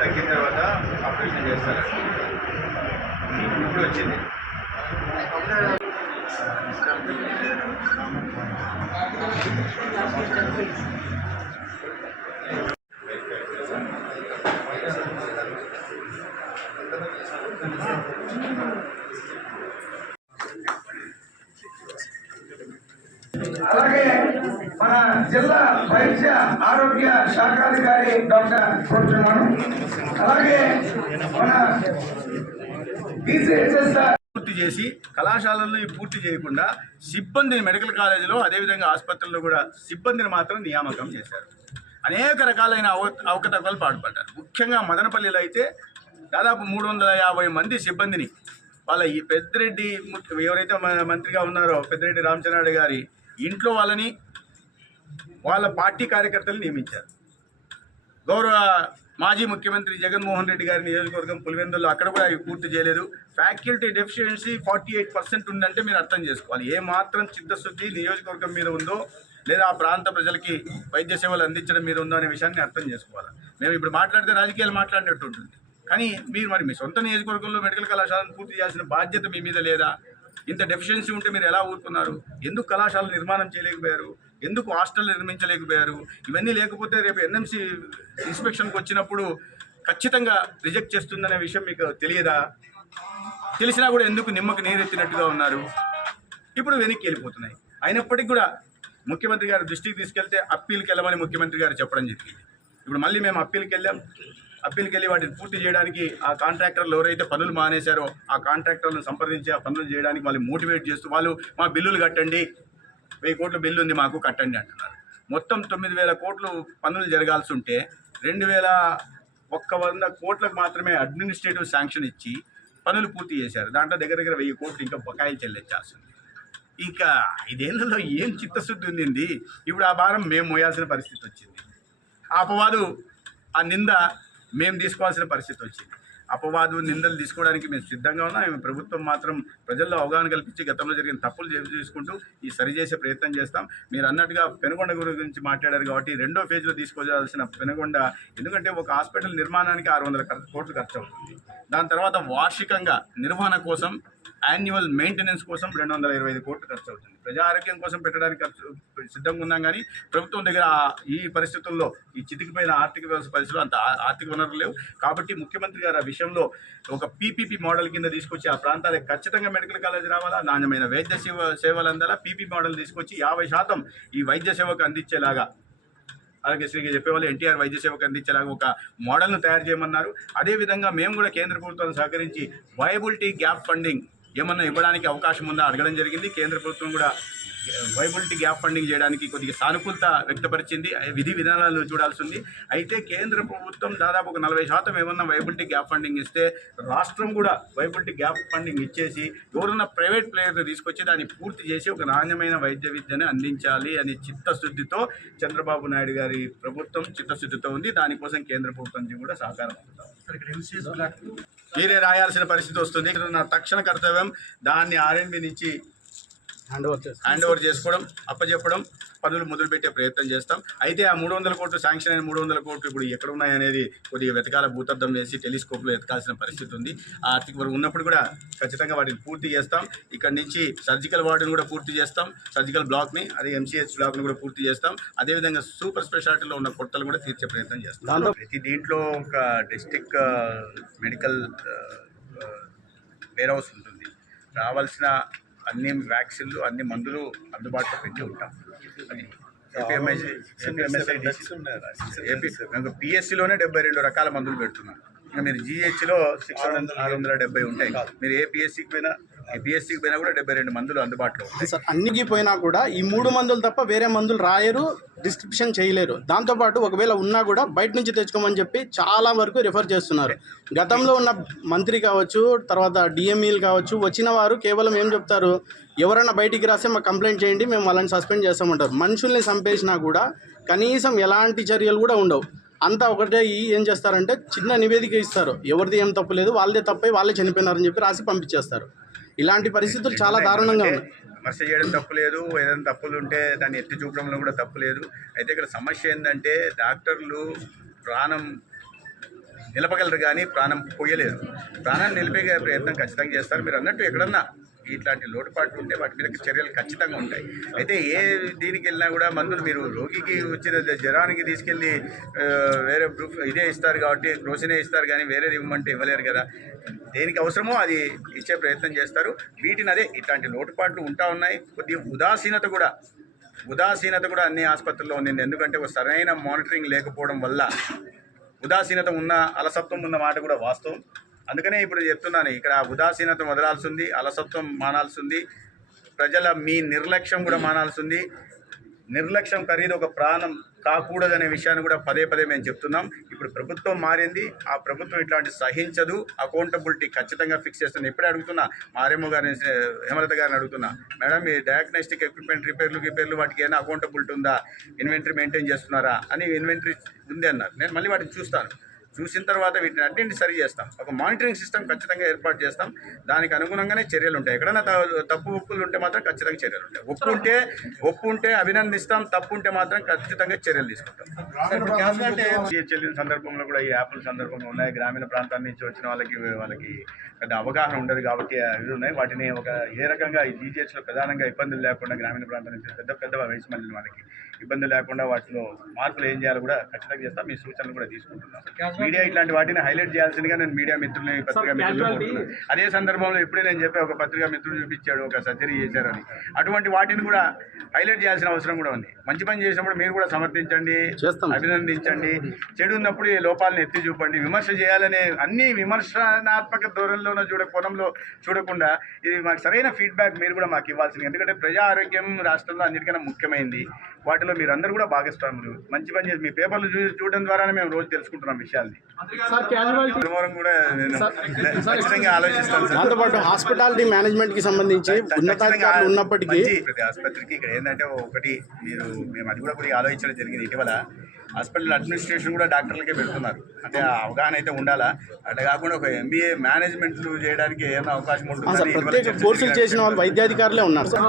తగ్గిన తర్వాత ఆపరేషన్ చేస్తారు. ఇప్పుడు వచ్చింది అలాగే మన జిల్లా వైద్య ఆరోగ్య శాఖాధికారి డాక్టర్ కోరుతున్నాను. అలాగే మన పూర్తి చేసి కళాశాలల్లో పూర్తి చేయకుండా సిబ్బందిని మెడికల్ కాలేజీలో అదేవిధంగా ఆసుపత్రుల్లో కూడా సిబ్బందిని మాత్రం నియామకం చేశారు. అనేక రకాలైన అవకతవకలు పాటుపడ్డారు. ముఖ్యంగా మదనపల్లిలో అయితే దాదాపు 350 మంది సిబ్బందిని వాళ్ళ ఈ పెద్దిరెడ్డి ఎవరైతే మంత్రిగా ఉన్నారో పెద్దిరెడ్డి రామచంద్రారెడ్డి గారి ఇంట్లో వాళ్ళని వాళ్ళ పార్టీ కార్యకర్తలు నియమించారు. గౌరవ మాజీ ముఖ్యమంత్రి జగన్మోహన్ రెడ్డి గారి నియోజకవర్గం పులివెందుల్లో అక్కడ కూడా అవి పూర్తి చేయలేదు. ఫ్యాకల్టీ డెఫిషియన్సీ 48% ఉందంటే మీరు అర్థం చేసుకోవాలి. ఏ మాత్రం చిత్తశుద్ధి నియోజకవర్గం మీద ఉందో లేదా ఆ ప్రాంత ప్రజలకి వైద్య సేవలు అందించడం మీద ఉందో అనే విషయాన్ని అర్థం చేసుకోవాలి. మేము ఇప్పుడు మాట్లాడితే రాజకీయాలు మాట్లాడినట్టు ఉంటుంది. కానీ మీరు మరి మీ సొంత నియోజకవర్గంలో మెడికల్ కళాశాలను పూర్తి చేయాల్సిన బాధ్యత మీ మీద లేదా? ఇంత డెఫిషియన్సీ ఉంటే మీరు ఎలా ఊరుకున్నారు? ఎందుకు కళాశాల నిర్మాణం చేయలేకపోయారు? ఎందుకు హాస్టల్ నిర్మించలేకపోయారు? ఇవన్నీ లేకపోతే రేపు ఎన్ఎంసీ ఇన్స్పెక్షన్కి వచ్చినప్పుడు ఖచ్చితంగా రిజెక్ట్ చేస్తుందనే విషయం మీకు తెలియదా? తెలిసినా కూడా ఎందుకు నిమ్మకు నీరెత్తినట్టుగా ఉన్నారు? ఇప్పుడు వెనక్కి వెళ్ళిపోతున్నాయి. అయినప్పటికీ కూడా ముఖ్యమంత్రి గారు దృష్టికి తీసుకెళ్తే అప్పీల్కి వెళ్ళమని ముఖ్యమంత్రి గారు చెప్పడం జరిగింది. ఇప్పుడు మళ్ళీ మేము అప్పీల్కి వెళ్ళాం. అప్పీల్కి వెళ్ళి వాటిని పూర్తి చేయడానికి ఆ కాంట్రాక్టర్లు ఎవరైతే పనులు మానేశారో ఆ కాంట్రాక్టర్లను సంప్రదించి ఆ పనులు చేయడానికి వాళ్ళు మోటివేట్ చేస్తూ వాళ్ళు మా బిల్లులు కట్టండి, 1000 కోట్ల బిల్లు ఉంది మాకు కట్టండి అంటున్నారు. మొత్తం 9000 కోట్లు పనులు జరగాల్సి ఉంటే 2100 కోట్లకు మాత్రమే అడ్మినిస్ట్రేటివ్ శాంక్షన్ ఇచ్చి పనులు పూర్తి చేశారు. దాంట్లో దగ్గర 1000 కోట్లు ఇంకా బకాయిలు చెల్లించాల్సింది. ఇంకా 5 ఏళ్లలో ఏం చిత్తశుద్ధి ఉంది? ఇప్పుడు ఆ భారం మేము మోయాల్సిన పరిస్థితి వచ్చింది. ఆ అపవాదు ఆ నింద మేము తీసుకోవాల్సిన పరిస్థితి వచ్చింది. అపవాదు నిందలు తీసుకోవడానికి మేము సిద్ధంగా ఉన్నాం. ప్రభుత్వం మాత్రం ప్రజల్లో అవగాహన కల్పించి గతంలో జరిగిన తప్పులు చేసుకుంటూ ఈ సరిచేసే ప్రయత్నం చేస్తాం. మీరు అన్నట్టుగా పెనుగొండ గురించి మాట్లాడారు కాబట్టి 2వ ఫేజ్లో తీసుకోవాల్సిన పెనుగొండ, ఎందుకంటే ఒక హాస్పిటల్ నిర్మాణానికి 600 కోట్లు ఖర్చు అవుతుంది. దాని తర్వాత వార్షికంగా నిర్వహణ కోసం యాన్యువల్ మెయింటెనెన్స్ కోసం 225 కోట్లు ఖర్చు అవుతుంది. ప్రజా ఆరోగ్యం కోసం పెట్టడానికి సిద్ధంగా ఉన్నాం. కానీ ప్రభుత్వం దగ్గర ఈ పరిస్థితుల్లో ఈ చితికిపోయిన ఆర్థిక వ్యవస్థ పరిస్థితుల్లో అంత ఆర్థిక వనరులు లేవు. కాబట్టి ముఖ్యమంత్రి గారు ఆ విషయంలో ఒక పీపీపీ మోడల్ కింద తీసుకొచ్చి ఆ ప్రాంతాలకు ఖచ్చితంగా మెడికల్ కాలేజ్ రావాలా, నాణ్యమైన వైద్య సేవలు అందాలా, పీపీ మోడల్ తీసుకొచ్చి 50% ఈ వైద్య సేవకు అందించేలాగా, ఆరోగ్యశ్రీకి చెప్పేవాళ్ళు ఎన్టీఆర్ వైద్య సేవకు అందించేలాగా ఒక మోడల్ను తయారు చేయమన్నారు. అదేవిధంగా మేము కూడా కేంద్ర ప్రభుత్వాన్ని సహకరించి వయబిలిటీ గ్యాప్ ఫండింగ్ ఏమన్నా ఇవ్వడానికి అవకాశం ఉందా అడగడం జరిగింది. కేంద్ర ప్రభుత్వం కూడా వైబిలిటీ గ్యాప్ ఫండింగ్ చేయడానికి కొద్దిగా సానుకూలత వ్యక్తపరిచింది. విధి విధానాలు చూడాల్సి ఉంది. అయితే కేంద్ర ప్రభుత్వం దాదాపు ఒక 40% ఏమన్నా వైబిలిటీ గ్యాప్ ఫండింగ్ ఇస్తే రాష్ట్రం కూడా వైబిలిటీ గ్యాప్ ఫండింగ్ ఇచ్చేసి ఎవరన్నా ప్రైవేట్ ప్లేయర్ని తీసుకొచ్చి దాన్ని పూర్తి చేసి ఒక నాణ్యమైన వైద్య విద్యను అందించాలి అని చిత్తశుద్ధితో చంద్రబాబు నాయుడు గారి ప్రభుత్వం చిత్తశుద్ధితో ఉంది. దానికోసం కేంద్ర ప్రభుత్వం నుంచి కూడా సహకారం అవుతాం. మీరే రాయాల్సిన పరిస్థితి వస్తుంది. నా తక్షణ కర్తవ్యం దాన్ని ఆర్ఎండ్బి నుంచి హ్యాండ్ ఓవర్ చేసుకోవడం, అప్పచెప్పడం, పనులు మొదలుపెట్టే ప్రయత్నం చేస్తాం. అయితే ఆ 300 కోట్లు శాంక్షన్ అయిన 300 కోట్లు ఇప్పుడు ఎక్కడ ఉన్నాయనేది కొద్దిగా వెతకాల భూతద్దం వేసి టెలిస్కోప్లో వెతకాల్సిన పరిస్థితి ఉంది. ఆ ఆర్థిక వరకు ఉన్నప్పుడు కూడా ఖచ్చితంగా వాటిని పూర్తి చేస్తాం. ఇక్కడ నుంచి సర్జికల్ వార్డును కూడా పూర్తి చేస్తాం, సర్జికల్ బ్లాక్ని, అదే ఎంసీహెచ్ బ్లాక్ని కూడా పూర్తి చేస్తాం. అదేవిధంగా సూపర్ స్పెషాలిటీలో ఉన్న కొట్టలు కూడా తీర్చే ప్రయత్నం చేస్తాం. ప్రతి దీంట్లో ఒక డిస్ట్రిక్ట్ మెడికల్ వేర్ హౌస్ ఉంటుంది. రావాల్సిన అన్ని వ్యాక్సిన్లు, అన్ని మందులు అందుబాటులో పెట్టి ఉంటాం. పిఎస్సిలోనే 72 రకాల మందులు పెడుతున్నాం. ఇంకా మీరు జిహెచ్లో 670 ఉంటాయి. మీరు ఏ పిఎస్సికి పోయినా కూడా 72 మందులు అందుబాటులో ఉంటాయి. సార్ అన్నికి పోయినా కూడా ఈ 3 మందులు తప్ప వేరే మందులు రాయరు, డిస్క్రిప్షన్ చేయలేరు. దాంతోపాటు ఒకవేళ ఉన్నా కూడా బయట నుంచి తెచ్చుకోమని చెప్పి చాలా వరకు రిఫర్ చేస్తున్నారు. గతంలో ఉన్న మంత్రి కావచ్చు, తర్వాత డిఎంఈలు కావచ్చు, వచ్చిన వారు కేవలం ఏం చెప్తారు, ఎవరైనా బయటికి రాస్తే మాకు కంప్లైంట్ చేయండి, మేము వాళ్ళని సస్పెండ్ చేస్తామంటారు. మనుషుల్ని చంపేసినా కూడా కనీసం ఎలాంటి చర్యలు కూడా ఉండవు. అంతా ఒకటే ఏం చేస్తారంటే చిన్న నివేదిక ఇస్తారు, ఎవరిది ఏం తప్పు లేదు, వాళ్ళదే తప్పై వాళ్ళే చనిపోయినారని చెప్పి రాసి పంపించేస్తారు. ఇలాంటి పరిస్థితులు చాలా దారుణంగా ఉన్నాయి. విమర్శ చేయడం తప్పు లేదు, ఏదైనా తప్పులు ఉంటే దాన్ని ఎత్తి చూపడంలో కూడా తప్పు లేదు. అయితే ఇక్కడ సమస్య ఏంటంటే డాక్టర్లు ప్రాణం నిలపగలరు కానీ ప్రాణం పోయలేరు. ప్రాణాన్ని నిలిపే ప్రయత్నం ఖచ్చితంగా చేస్తారు. మీరు అన్నట్టు ఎక్కడన్నా ఇట్లాంటి లోటుపాట్లు ఉంటే వాటి మీద చర్యలు ఖచ్చితంగా ఉంటాయి. అయితే ఏ దీనికి వెళ్ళినా కూడా మందులు మీరు రోగికి వచ్చిన జ్వరానికి తీసుకెళ్ళి వేరే ప్రూఫ్ ఇదే ఇస్తారు కాబట్టి గ్రోసినే ఇస్తారు, కానీ వేరేది ఇవ్వమంటే ఇవ్వలేరు కదా. దేనికి అవసరమో అది ఇచ్చే ప్రయత్నం చేస్తారు. వీటిని అదే ఇట్లాంటి లోటుపాట్లు ఉంటా ఉన్నాయి. కొద్దిగా ఉదాసీనత కూడా అన్ని ఆసుపత్రుల్లో ఉంది. ఎందుకంటే ఒక సరైన మానిటరింగ్ లేకపోవడం వల్ల ఉదాసీనత ఉన్న, అలసత్వం ఉన్న మాట కూడా వాస్తవం. అందుకనే ఇప్పుడు చెప్తున్నాను, ఇక్కడ ఉదాసీనత వదలాల్సి ఉంది, అలసత్వం మానాల్సి ఉంది, ప్రజల మీ నిర్లక్ష్యం కూడా మానాల్సి ఉంది. నిర్లక్ష్యం ఖరీదు ఒక ప్రాణం కాకూడదనే విషయాన్ని కూడా పదే మేము చెప్తున్నాం. ఇప్పుడు ప్రభుత్వం మారింది, ఆ ప్రభుత్వం ఇట్లాంటి సహించదు, అకౌంటబిలిటీ ఖచ్చితంగా ఫిక్స్ చేస్తుంది. ఇప్పుడే అడుగుతున్నా మారేమో గారిని, హేమలత గారిని అడుగుతున్నా, మేడం మీ డయాగ్నోస్టిక్ ఎక్విప్మెంట్ రిపేర్లు వాటికి ఏమైనా అకౌంటబిలిటీ ఉందా, ఇన్వెంటరీ మెయింటైన్ చేస్తున్నారా అని. ఇన్వెంటరీ ఉంది అన్నారు. నేను మళ్ళీ వాటిని చూస్తాను, చూసిన తర్వాత వీటిని అన్నింటినీ సరి చేస్తాం. ఒక మానిటరింగ్ సిస్టమ్ ఖచ్చితంగా ఏర్పాటు చేస్తాం. దానికి అనుగుణంగానే చర్యలు ఉంటాయి. ఎక్కడైనా తప్పు ఒప్పులు ఉంటే మాత్రం ఖచ్చితంగా చర్యలు ఉంటాయి. ఒప్పు ఉంటే అభినందిస్తాం, తప్పు ఉంటే మాత్రం ఖచ్చితంగా చర్యలు తీసుకుంటాం. చెల్లిన సందర్భంలో కూడా ఈ యాప్ల సందర్భంగా ఉన్నాయి. గ్రామీణ ప్రాంతాల నుంచి వచ్చిన వాళ్ళకి పెద్ద అవగాహన ఉండదు కాబట్టి ఇవి ఉన్నాయి. వాటిని ఏ రకంగా ఈ జీజీహెచ్లో ప్రధానంగా ఇబ్బందులు లేకుండా గ్రామీణ ప్రాంతాల నుంచి పెద్ద వయసు మళ్ళీ వాళ్ళకి ఇబ్బంది లేకుండా వాటిలో మార్పులు ఏం చేయాలో కూడా ఖచ్చితంగా చేస్తాం. మీ సూచనలు కూడా తీసుకుంటున్నాం. మీడియా ఇట్లాంటి వాటిని హైలైట్ చేయాల్సిందిగా నేను మీడియా మిత్రులు, పత్రికా మిత్రులు, అదే సందర్భంలో ఇప్పుడే నేను చెప్పే ఒక పత్రికా మిత్రులు చూపించాడు, ఒక సర్జరీ చేశారని. అటువంటి వాటిని కూడా హైలైట్ చేయాల్సిన అవసరం కూడా ఉంది. మంచి పని చేసినప్పుడు మీరు కూడా సమర్థించండి, అభినందించండి. చెడు ఉన్నప్పుడు ఈ లోపాలను ఎత్తి చూపండి. విమర్శ చేయాలనే అన్ని విమర్శనాత్మక ధోరణిలోనూ కోణంలో చూడకుండా ఇది మాకు సరైన ఫీడ్బ్యాక్ మీరు కూడా మాకు ఇవ్వాల్సింది. ఎందుకంటే ప్రజా ఆరోగ్యం రాష్ట్రంలో అన్నిటికన్నా ముఖ్యమైనది. వాటిలో మీరందరూ కూడా భాగస్వాములు. మంచి పని చేసి మీ పేపర్లు చూడడం ద్వారానే మేము రోజు తెలుసుకుంటున్నాం విషయాల్ని. కూడా ఖచ్చితంగా ఆలోచిస్తాను. దాంతోపాటు హాస్పిటాలిటీ మేనేజ్మెంట్ కి సంబంధించి ఉన్నతాధికారులు ఉన్నప్పటికీ ప్రతి ఆసుపత్రికి ఇక్కడ ఏంటంటే ఒకటి మేము అది కూడా కొద్దిగా ఆలోచించడం జరిగింది. ఇటీవల హాస్పిటల్ అడ్మినిస్ట్రేషన్ కూడా డాక్టర్లకే పెడుతున్నారు. అంటే ఆ అవగాహన అయితే ఉండాలా. అట్లా కాకుండా ఒక ఎంబీఏ మేనేజ్మెంట్ చేయడానికి ఏమైనా అవకాశం ఉంటుంది. ప్రత్యేక కోర్సులు చేసిన వాళ్ళు వైద్యాధికారులే ఉన్నారు సార్.